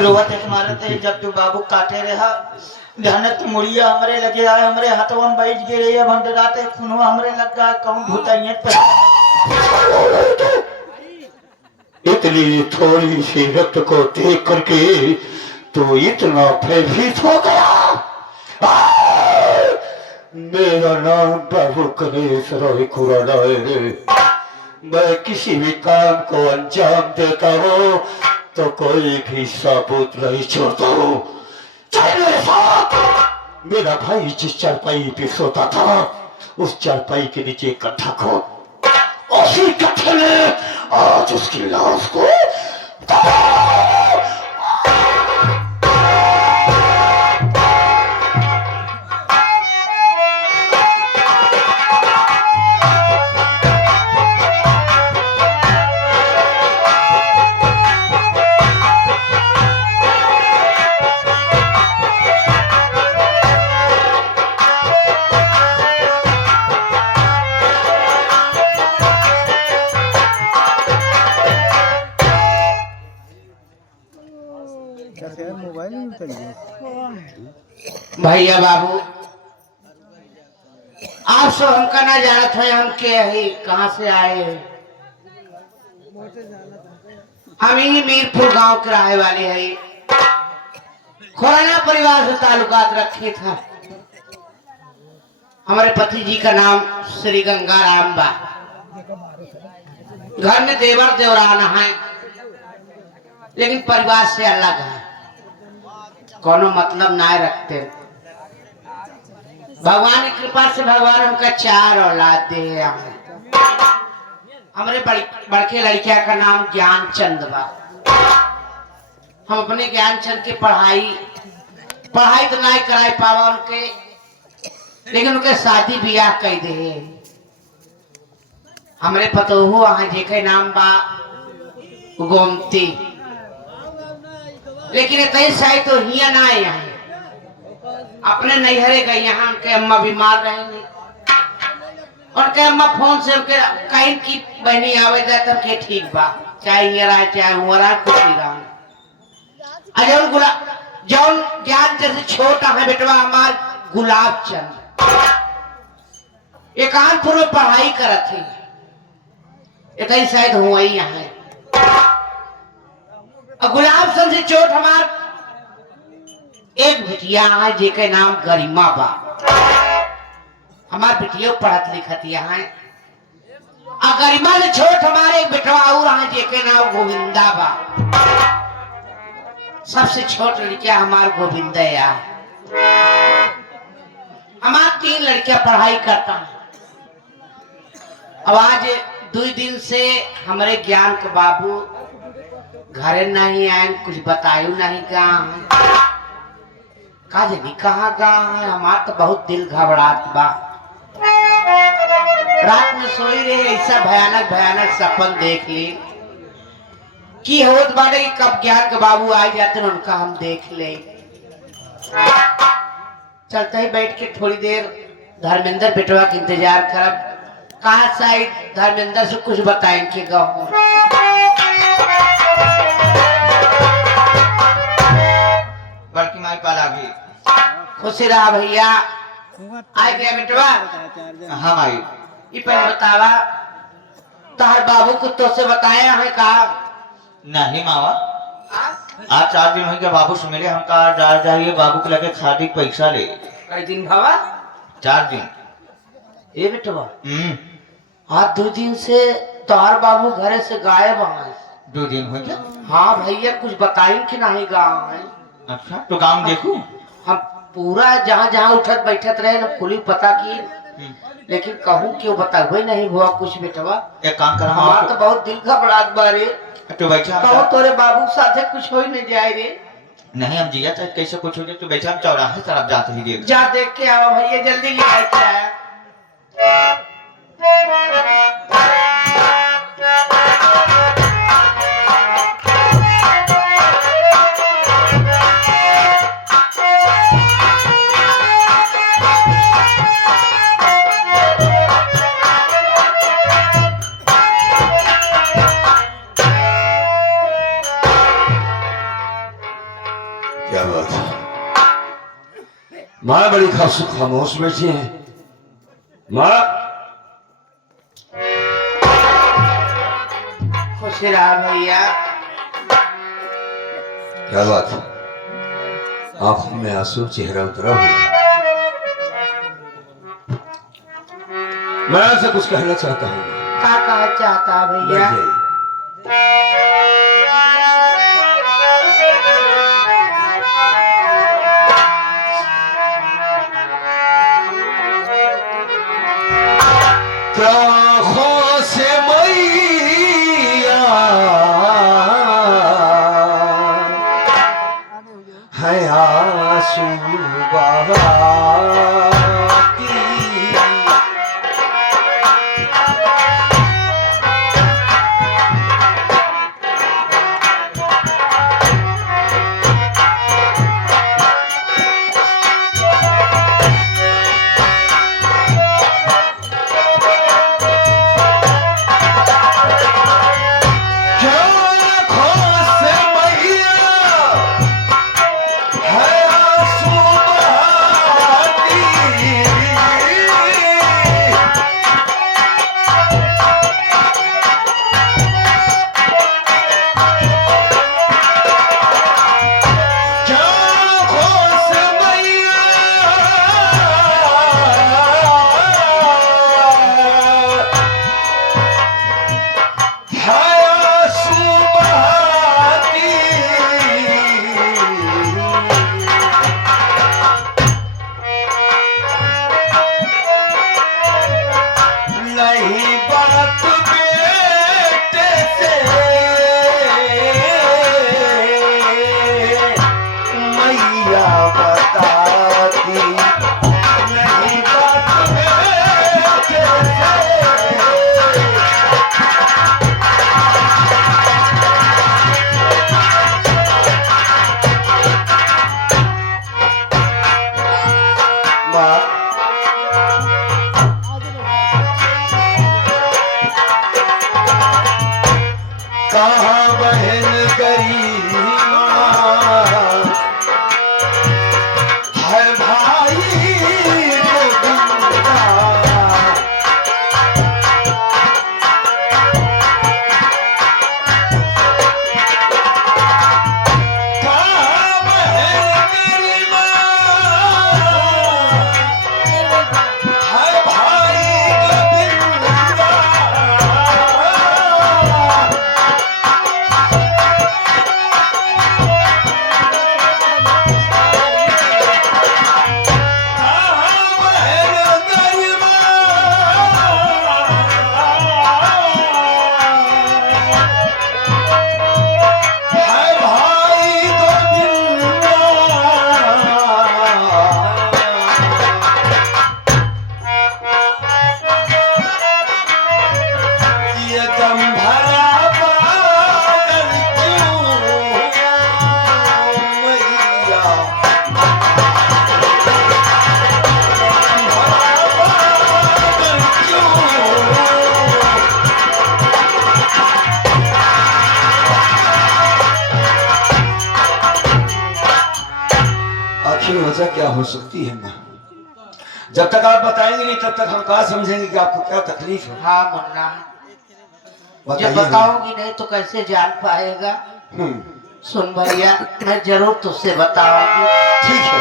रोवत एक मारत है जब तू बाबू काटे रहा ध्यानक मुड़िया हमरे लगे आए हमरे हाथों में बैठ गए अब हम डराते खूनवा हमरे लग गया कौन भूताइए पर इतनी थोड़ी सी रक्त को देख करके तो इतना भयभीत हो गया। मेरा नाम बाबू गणेश राय खुराना है। मैं किसी भी काम को अंजाम देता हूँ तो कोई भी सबूत नहीं छोड़ता हूँ। चल मेरे साथ। मेरा भाई जिस चारपाई पे सोता था उस चारपाई के नीचे गड्ढा खोद उसी गड्ढे में आज उसकी लाश को भैया बाबू आप सब हमका ना जानत है हम के है कहाँ से आए हम ही मीरपुर गांव के रहे वाले है खुराना परिवार से ताल्लुकात रखे था। हमारे पति जी का नाम श्री गंगाराम बा। घर में देवर देवराना है लेकिन परिवार से अलग है कोनो मतलब ना रखते। भगवान की कृपा से भगवान हमका 4 औलाद दे हमारे बड़के लड़किया का नाम ज्ञानचंद बा। हम अपने ज्ञानचंद की पढ़ाई तो नहीं कराई पावा उनके लेकिन उनके शादी ब्याह कर दे। हमारे पतोहू वहां जेके नाम बा गोमती लेकिन कई साइड तो हिया ना आए यहाँ अपने नैहरे गए। यहाँ उनके अम्मा बीमार रहेंगे और के अम्मा फोन से उनके कहीं की बहनी आवे जाए तब के ठीक बा चाहे हियर आए चाहे हुआ रहा कुछ नहीं रहा। जौन ज्ञान जैसे छोटा है बेटवा हमार गुलाब चंद एक कानपुर में पढ़ाई करत है इतनी शायद हुआ ही यहाँ गुलाब चंद से चोट हमार एक बिटिया है जेके नाम गरिमा बा। हमार बिटिया पढ़त लिखत यहाँ गरिमा से छोट हमारे एक बेटवा और है जेके नाम गोविंदा बा। सबसे छोट लड़किया हमार गोविंदा या हमार 3 लड़कियां पढ़ाई करता है। अब आज 2 दिन से हमारे ज्ञान के बाबू घरे नहीं आए कुछ बतायू नहीं कहा नहीं कहाँ गया है। हमार तो बहुत दिल घबरात बा। रात में सोई रहे ऐसा भयानक सपन देख ली कि होत बाटे कि कब ज्ञान के बाबू आ जाते उनका हम देख ले। चलते ही बैठ के थोड़ी देर धर्मेंद्र बेटवा का इंतजार करब कहा शायद धर्मेंद्र से कुछ बताएंगे गाँव बड़की माई पाला गई। खुशी रहा भैया आए गया बेटवा। हाँ माई ये पहले बतावा तार बाबू को तो से बताया है कहा नहीं मावा आज 4 दिन हो गया बाबू से मिले हम कहा जा जाइए बाबू के लगे खादी पैसा ले। कई दिन भावा 4 दिन ये बेटवा आज 2 दिन से तार बाबू घरे से गायब है। 2 दिन हो गया। हाँ भैया कुछ बताई कि नहीं गाँव है। अच्छा तो गाँव देखू हम पूरा जहाँ उठत बैठत रहे ना खुली पता की लेकिन कहूँ क्यों बताए नहीं हुआ कुछ बेटवा। एक काम कर हमारा तो बहुत दिल घबराहट बारे तो बैठा कहो तोरे बाबू साथे कुछ हो ही नहीं जाए रे। नहीं हम जिया चाहे कैसे कुछ हो जाए तो बैठा हम चौराहे तरफ जाते ही देख जा देख के आओ भैया जल्दी ले के आया। माँ बड़ी खामोश बैठी है। माँ खुश रहा भैया। क्या बात है? आंखों में आंसू, चेहरा उतरा हुआ। मैं आपसे कुछ कहना चाहता हूँ। क्या कहा चाहता भैया? आँखों से मैया है आंसू बहाती। कहाँ बहन गई है भाई को गंगा। कहाँ बहन गई है भाई गोविंदा। आखिर वजह क्या हो सकती है माँ? जब तक आप बताएंगे नहीं तब तक हम कहाँ समझेंगे कि आपको क्या तकलीफ है। हाँ मुन्ना, जब बताइए। बताऊंगी नहीं तो कैसे जान पाएगा? सुन भैया, मैं जरूर तुझसे बताऊंगी। ठीक है।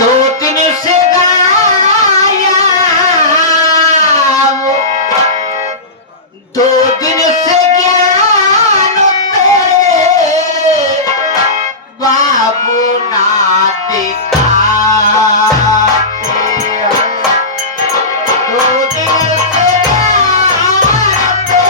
दो दिन से गाया वो, दो दिन से ज्ञान पे बाबू ना दिखाते हैं। दो दिन से ज्ञान पे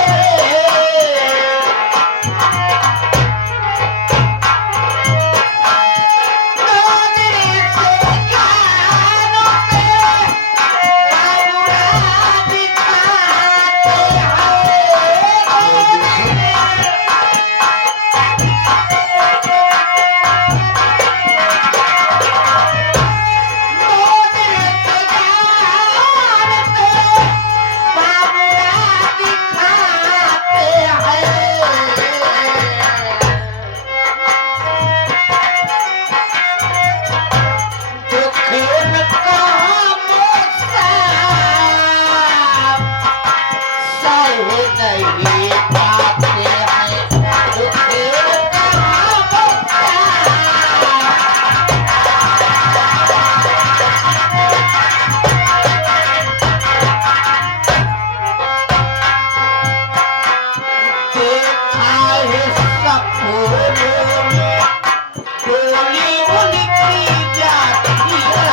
डोली उनकी जाती है।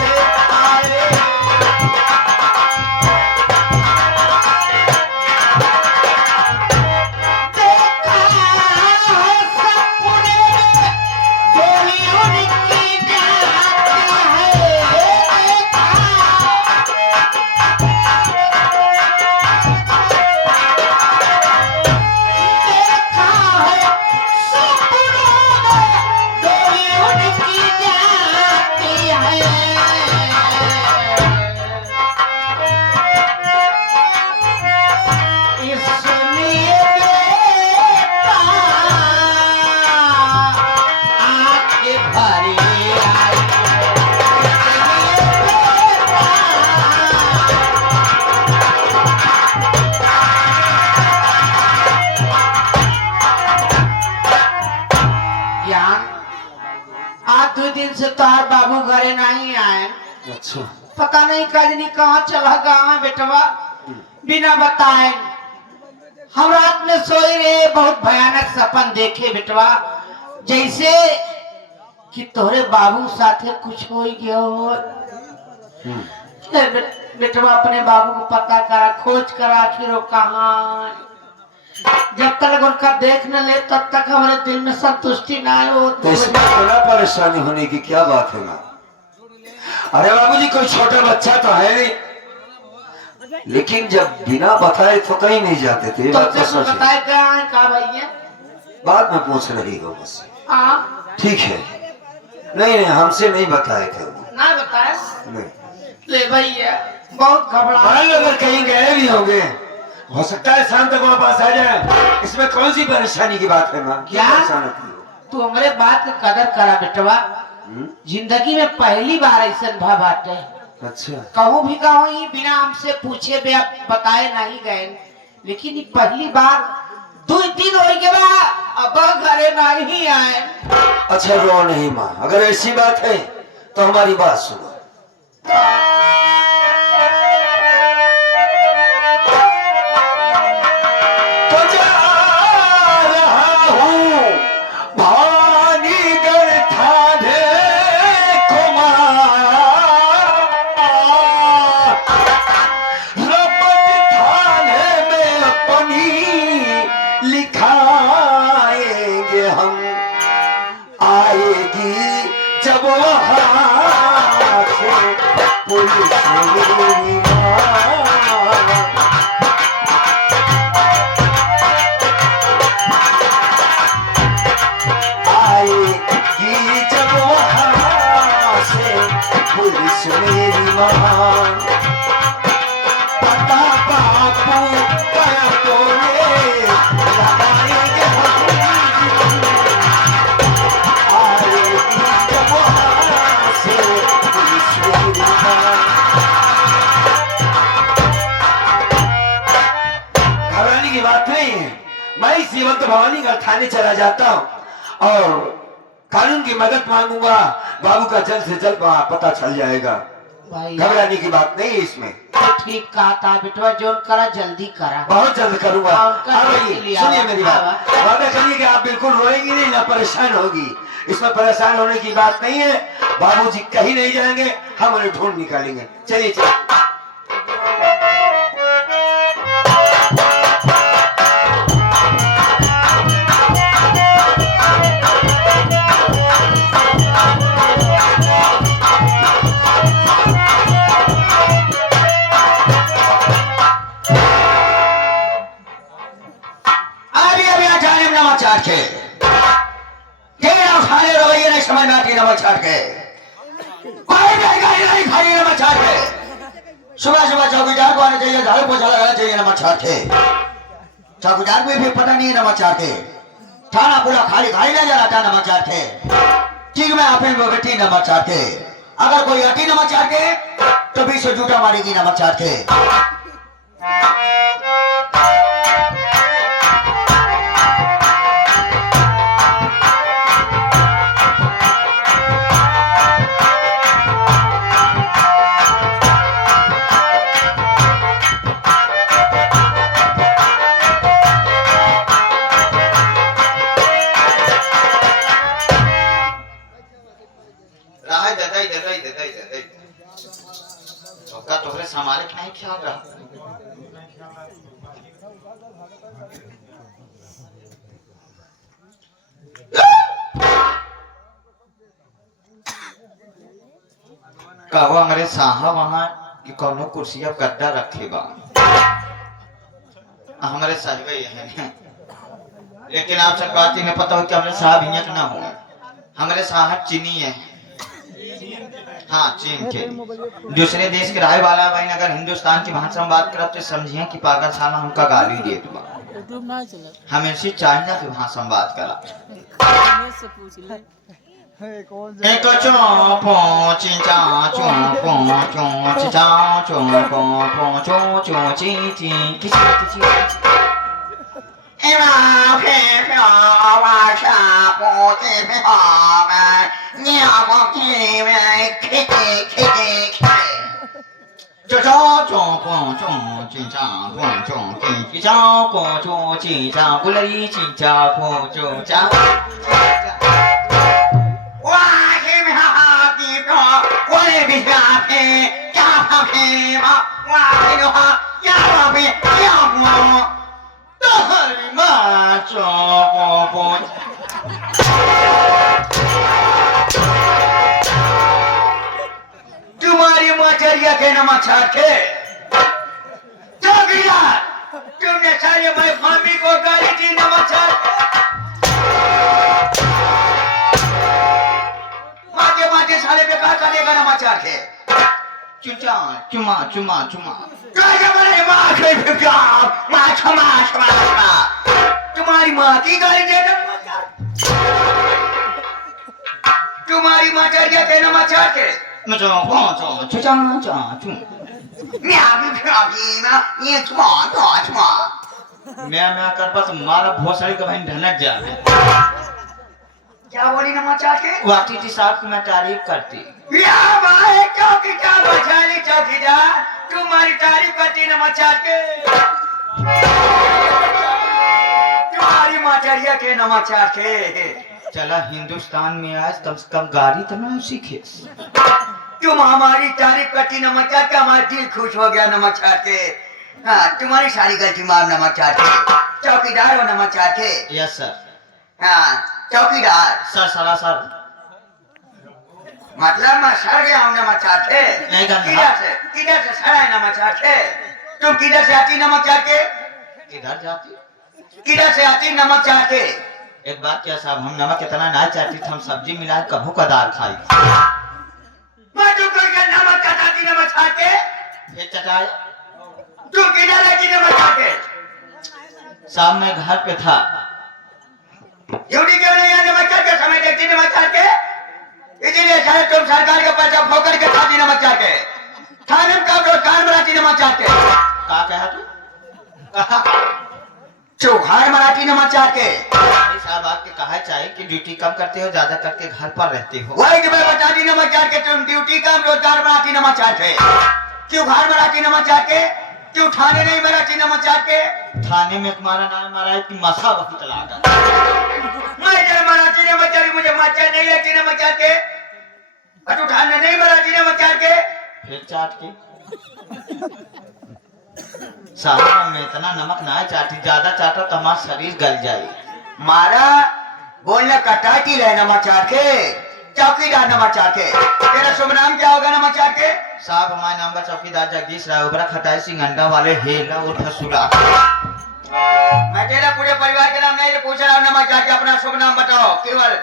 देखा है सपने में, डोली उनकी जाती है। देखा है सपनों में, डोली उनकी जाती है। इसलिए बेटा आंखें भरी आई। इसलिए बेटा ज्ञान, आज 2 दिन से तोहार बाबू घरे नहीं आए। अच्छा पता नहीं कजनी कहाँ चला गया बेटवा, बिना बताए। हम रात में सोए रहे, बहुत भयानक सपन देखे बेटवा, जैसे कि तोहरे बाबू साथे कुछ हो गया हो। बेटवा अपने बाबू को पता करा, खोज करा आखिर वो कहाँ है। जब तक उनका देख न ले तब तक हमारे दिल में संतुष्टि ना हो। तो इसमें बड़ा परेशानी होने की क्या बात है माँ? अरे बाबूजी कोई छोटा बच्चा तो है नहीं, लेकिन जब बिना बताए तो कहीं नहीं जाते थे। ये बात तो सच है। बताए क्या है का भैया? बाद में पूछ रही हो बस। हाँ ठीक है, नहीं नहीं हमसे नहीं बताए थे वो। ना बताए नहीं, ले भैया, बहुत घबरा। मान लो अगर कहीं गए भी होंगे, हो सकता है शाम तक वापस आ जाए। इसमें कौन सी परेशानी की बात है माँ? क्या क्या? परेशान होती हो? तू हमारे बात की कदर करा बेटवा। जिंदगी में पहली बार ऐसा भा बाटे। अच्छा कहूँ भी कहूँ ही बिना हमसे पूछे भी आप बताए नहीं गए, लेकिन ये पहली बार 2 दिन हो गया अब घरे नहीं आए। अच्छा रो नहीं माँ, अगर ऐसी बात है तो हमारी बात सुनो। तो जा रहा हूँ भानीगढ़ थाने को रपट थाने में अपनी लिखाएंगे हम। आएगी जब वहाँ से पुलिस मेरी माँ। आएगी जब वहाँ से पुलिस मेरी माँ। पता बापू क्या बोले लगाएंगे हम। आएगी जब वहाँ से पुलिस मेरी माँ। घबराने की बात नहीं है, मैं इसी वक्त भवानी का थाने चला जाता हूँ और कानून की मदद मांगूंगा। बाबू का जल्द से जल्द वहाँ पता चल जाएगा। भाई घबराने की बात नहीं है इसमें। तो ठीक कहा था बेटवा, जो करा जल्दी करा। बहुत जल्द करूंगा। हाँ, उनका हाँ जल्दी भाई लिया। सुनिए मेरी बात, हाँ। वादा करिए कि आप बिल्कुल रोएंगी नहीं, ना परेशान होगी। इसमें परेशान होने की बात नहीं है। बाबूजी कहीं नहीं जाएंगे, हम उन्हें ढूंढ निकालेंगे। चलिए चलिए। अभी अभी जाने में नमक चाट के खाने रवैये नहीं समझ में आती। नमक चाट के नहीं खाइए। नमक चाट के सुबह सुबह चौकीदार को आना चाहिए, झाड़ू पोछा लगाना चाहिए। नमक चाट के चौकीदार को भी पता नहीं है। नमक चाट के थाना पूरा खाली खाली नजर आता है। नमक चाट के चीज में अपील में बैठी। नमक चाट के अगर कोई अटी नमक चाट के तो 20 जूटा मारेगी। नमक चाट के कहो हमारे साहब वहां कि कोनो कुर्सी अब गद्दा रखे बा हमारे साहिब ये है। लेकिन आप सब बात ही नहीं पता हो कि हमारे साहब यहाँ ना हो। हमारे साहब चीनी है, हाँ चीन के दूसरे देश के रहे वाला भाई अगर हिंदुस्तान की भाषा में बात करब तो समझिए कि पागल साला हमका गाली देत बा। हम इसी चाइना की भाषा में बात करा। एक चो पो चिंचा चो पो चो चिंचा चो पो पो चो चो ची ची किसी किसी एवा फे फे वाशा पो ते फे आवा न्या पो के में खे खे खे चो चो चो पो चो चिंचा पो चो की चो पो चो चिंचा बुलई चिंचा पो चो चा तुम्हारी मचरिया के नमक के तुमने सारे भाई फामी को गाली दी नमक माटे साले बेकार करेगा नमक के चुचा चुमा चुमा चुमा तुम्हारी माँ की गाली दे तुम्हारी माँ चढ़िया के नमा चाहते मैं कर पास मारा भोसड़ी का बहन ढनक जा क्या बोली नमा चाहते वाटी जी साहब की मैं तारीफ करती चौकीदार तुम्हारी तारीफ करती न मचा के तुम्हारी माचरिया के न मचा के चला हिंदुस्तान में आज कम से कम गाड़ी तो ना सीखे तुम हमारी तारीफ करती न मचा के हमारा दिल खुश हो गया न मचा के हाँ तुम्हारी सारी गलती मार न मचा के चौकीदार हो न मचा के यस सर हाँ चौकीदार सर सरासर मतलब मैं सड़ गया हूँ नमक चाटे किधर से सड़ा है नमक चाटे तुम किधर से आती नमक चाटे किधर से आती नमक चाटे एक बात क्या साहब हम नमक इतना ना चाहती हम सब्जी मिला कभू का दाल खाई मैं तुमको नमक चटाती नमक चाटे फिर चटाए तुम किधर आती नमक चाटे साहब मैं घर पे था ड्यूटी क्यों नहीं है नमक चाटे समय देखती नमक चाटे इसीलिए शायद तुम सरकार के पैसा फोकर के खाती नमक चाहते थाने में कब कान मराठी नमक चाहते क्या कहा तू चौहान मराठी नमक चाहते साहब आपके कहा चाहिए कि ड्यूटी कम करते हो ज्यादा करके घर पर रहते हो वही तो मैं बता दी नमक चाह के तुम ड्यूटी कम रोजगार मराठी नमक चाहते क्यों घर मराठी नमक चाहते क्यों थाने नहीं मराठी नमक चाहते थाने में तुम्हारा नाम मारा है कि मसा बहुत लगा मैं जब मराठी नमक चाहती मुझे मच्छर नहीं लगती नमक चाह के तू थाने नहीं मराठी नमक चाह के फिर चाट के साहब में इतना नमक ना चाटी ज्यादा चाटा तो हमारा शरीर गल जाए मारा बोलने कटाती रहे नमक चाह के चौकीदार नमक चाह के तेरा शुभ नाम क्या होगा नमक चाह के साहब हमारा नाम का चौकीदार जगदीश राय उबरा खटाई सिंह अंडा वाले हेला और फसूला मैं तेरा पूरे परिवार के नाम नहीं पूछ रहा हूँ नमक चाह के अपना शुभ नाम बताओ केवल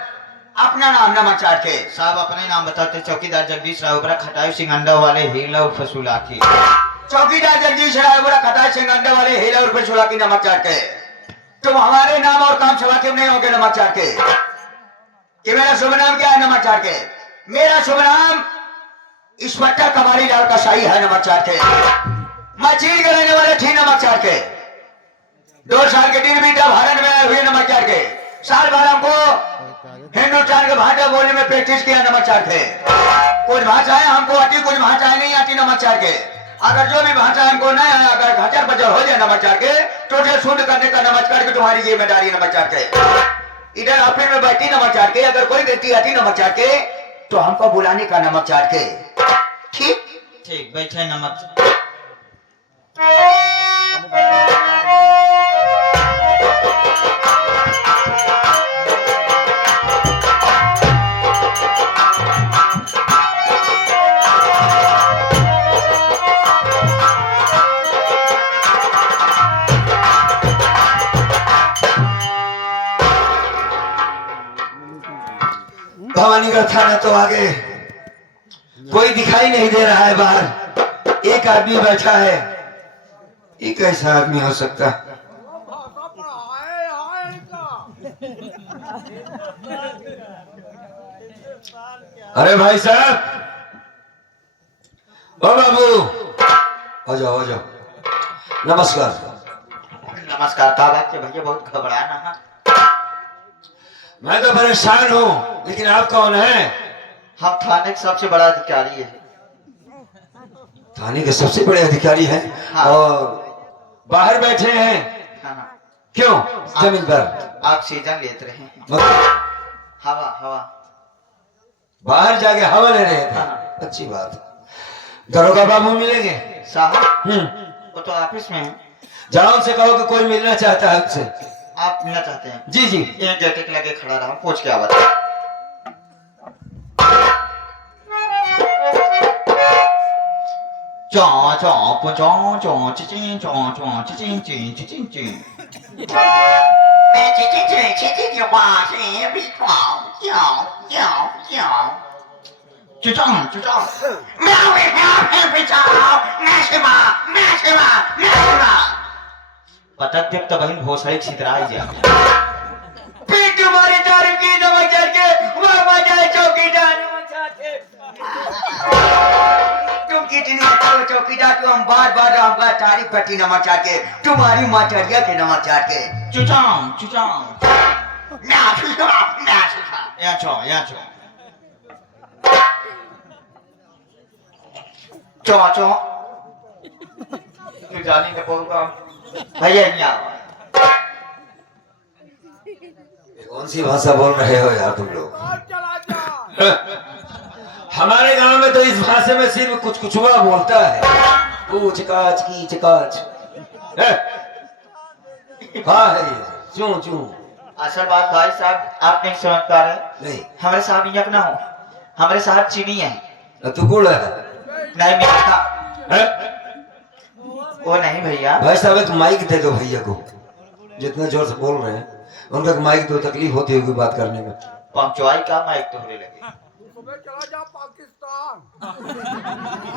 अपना नाम नमक चाह के साहब अपने नाम बताते चौकीदार जगदीश राय उबरा खटाई सिंह अंडा वाले हेला और फसूला की चौकीदार जगदीश राय उबरा खटाई सिंह अंडा वाले हेला और फसूला की नमक चाह के तुम हमारे नाम और काम से वाकिफ नहीं होगे नमक चाह के कि मेरा शुभ नाम क्या है नमक चाह के मेरा शुभ नाम इंस्पेक्टर कबाड़ी लाल कसाई है नमक चाह के मैं चीन के रहने वाले थी नमक चाह के 2 साल के दिन बीता भारत में आए हुए नमक चाह के साल भर हमको हिंदुस्तान के भाषा बोलने में प्रैक्टिस किया नमक चाह के कुछ भाषाएं हमको आती कुछ भाषाएं नहीं आती नमक चाह के अगर जो भी भाषा हमको नहीं आया अगर घचर बचर हो जाए नमक चाह के तो उसे शुद्ध करने का नमक चाह के तुम्हारी जिम्मेदारी नमक चाह के इधर ऑफिस में बैठी नमक चाह के अगर कोई व्यक्ति आती नमक चाह के तो हमको बुलाने का नमक चाह के ठीक ठीक बैठे नमक भवानीगढ़ थाना तो आगे कोई दिखाई नहीं दे रहा है बाहर। एक आदमी बैठा है, ये कैसा आदमी हो सकता? अरे भाई साहब, ओ बाबू, हो जाओ हो जाओ। नमस्कार। नमस्कार। का बात है भैया, बहुत घबराया ना। मैं तो परेशान हूँ, लेकिन आप कौन हैं? हम थाने के सबसे बड़ा अधिकारी है। थाने के सबसे बड़े अधिकारी हैं? हाँ। और बाहर बैठे हैं हाँ हाँ। क्यों जमीन पर? ऑक्सीजन लेते रहे हैं। मतलब हवा हवा। बाहर जाके हवा ले रहे थे? हाँ। अच्छी बात है। दरोगा बाबू मिलेंगे? साहब वो तो ऑफिस में है। जाओ उनसे कहो कि कोई मिलना चाहता है उनसे। आप मिलना चाहते हैं? जी जी। एक गेट के लगे खड़ा रहा, पूछ के आवाज। चौ चौ पुचौ चौ चिचिं चौ चौ चिचिं चिं चिचिं चिं। मैं चिचिं चिं चिचिं चिं वासी भी चाओ चाओ चाओ चाओ। चुचाओ चुचाओ। म्याओ म्याओ भी चाओ। मैशिमा मैशिमा मैशिमा। पता देख तो बहन भोसड़ी छितराई जा। पीठ तुम्हारी दारू की नमक चढ़ के वह बजाए चौकीदार नमक चाटे। तुम कितनी अच्छे चौकीदार, तो हम बार बार हमका तारीफ करती नमक चाट के, तुम्हारी माचरिया के नमक चाट के। चुचाओ चुचाओ। ना चुचाओ ना चुचाओ। यहाँ चो यहाँ चो। चो चो। तू जानी तो बोलूँगा भैया नहीं आओ। कौन सी भाषा बोल रहे हो यार तुम लोग? हमारे गांव में तो इस भाषा में सिर्फ कुछ कुछुआ बोलता है। पूछ काच की चकाच। हाँ है ये चूं चूं। असल बात भाई साहब आप नहीं समझ पा रहे। नहीं हमारे साहब यक ना हो, हमारे साहब चीनी है। तू गुड़ है? नहीं मीठा। वो नहीं भैया। भाई साहब एक माइक दे दो भैया को, जितना जोर से बोल रहे हैं उनका माइक दो, तकलीफ होती होगी बात करने में। पंचवाई का माइक तो होने लगे।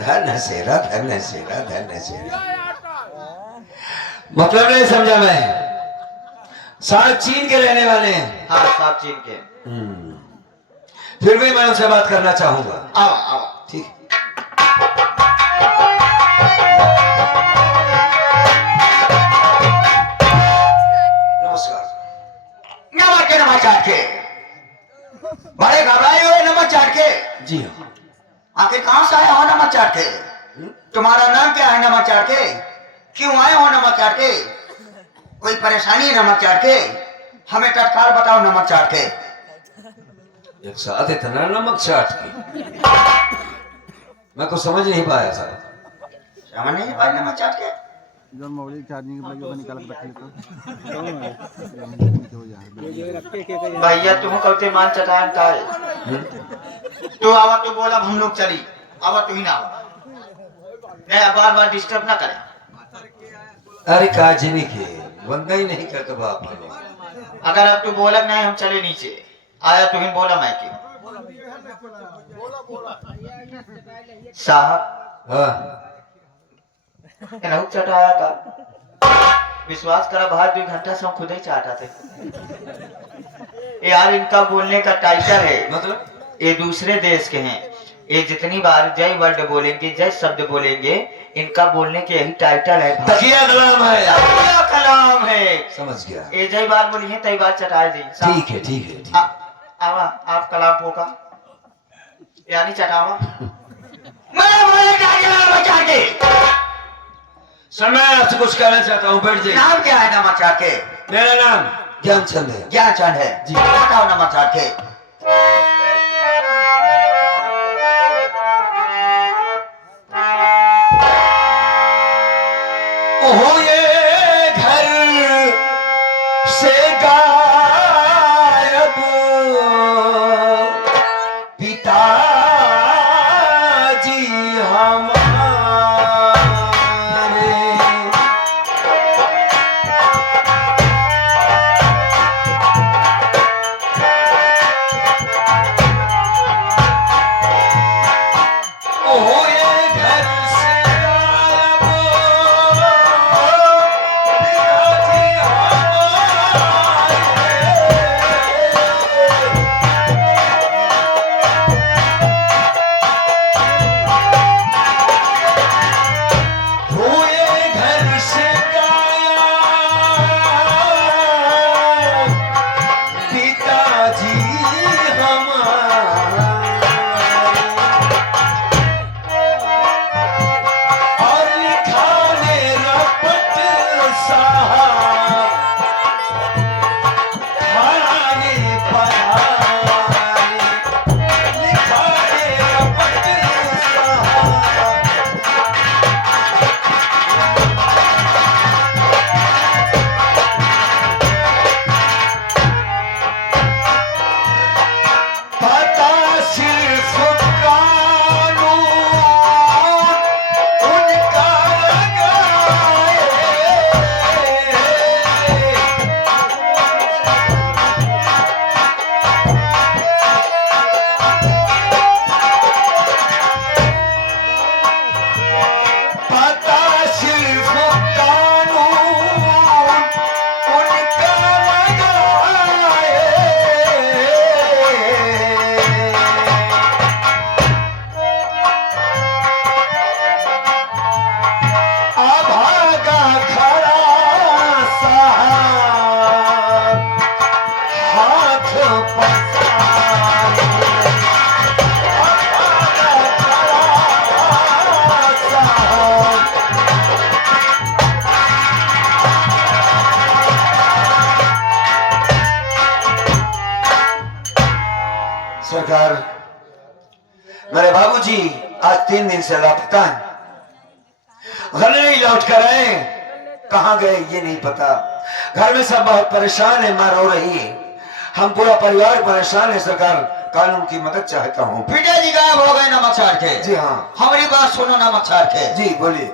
धन सेरा धन सेरा धन सेरा। मतलब नहीं समझा मैं। साहब चीन के रहने वाले हैं? हाँ साहब चीन के। फिर भी मैं उनसे बात करना चाहूंगा। आओ आओ। ठीक। नमस्कार। नमक के नमक चाट के बड़े घबराए हुए नमक चाट के। जी हाँ। आखिर कहां से आए हो नमक चाट के? तुम्हारा नाम क्या है नमक चाट के? क्यों आए हो नमक चाट के? कोई परेशानी है नमक चाट के? हमें तत्काल बताओ नमक चाट के। एक साथ इतना नमक चाट के मैं कुछ समझ नहीं पाया साहब। समझ नहीं पाए नमक चाट के? जौन मोबाइल चार्जिंग के लगे निकाल के रख लेता। भैया तुम कहते मान चटान का है। तू आवा तो बोला हम लोग चली, आवा तू ही ना आवा। नहीं बार बार डिस्टर्ब ना करे। अरे काजनी के बंदा ही नहीं करता बाप लोग। अगर अब तू बोला नहीं हम चले नीचे, आया तू ही बोला मैं की। साहब हाँ इन्हों चटाया था। विश्वास करा बाहर 2 घंटा से हम खुद ही चाहता थे। यार इनका बोलने का टाइटल है, मतलब ये दूसरे देश के हैं। ये जितनी बार जय वर्ड बोलेंगे, जय शब्द बोलेंगे, इनका बोलने के यही टाइटल है। तकिया कलाम है। तकिया कलाम है। समझ गया। ये जय बार बोली है तई बार चटाए दी। ठीक है ठीक है ठीक है। आवा आप कलाम पोका यानी चटावा। मैं बोले बचा के सर मैं आपसे कुछ कहना चाहता हूँ, बैठ जाइए। नाम क्या है नमक चाट के? मेरा नाम ज्ञानचंद है। ज्ञानचंद है जी। बताओ नमक चाट के। ओहो ये घर से गायब पिताजी हमारे। सरकार, मेरे बाबूजी आज 3 दिन से लापता हैं, घर नहीं लौट कर आए, कहाँ गए ये नहीं पता। घर में सब बहुत परेशान है, माँ रो रही है, हम पूरा परिवार परेशान है सरकार, कानून की मदद चाहता हूँ। पिताजी गायब हो गए नमक चाट के। जी हाँ। हमारी बात सुनो नमक चाट के। जी बोलिए।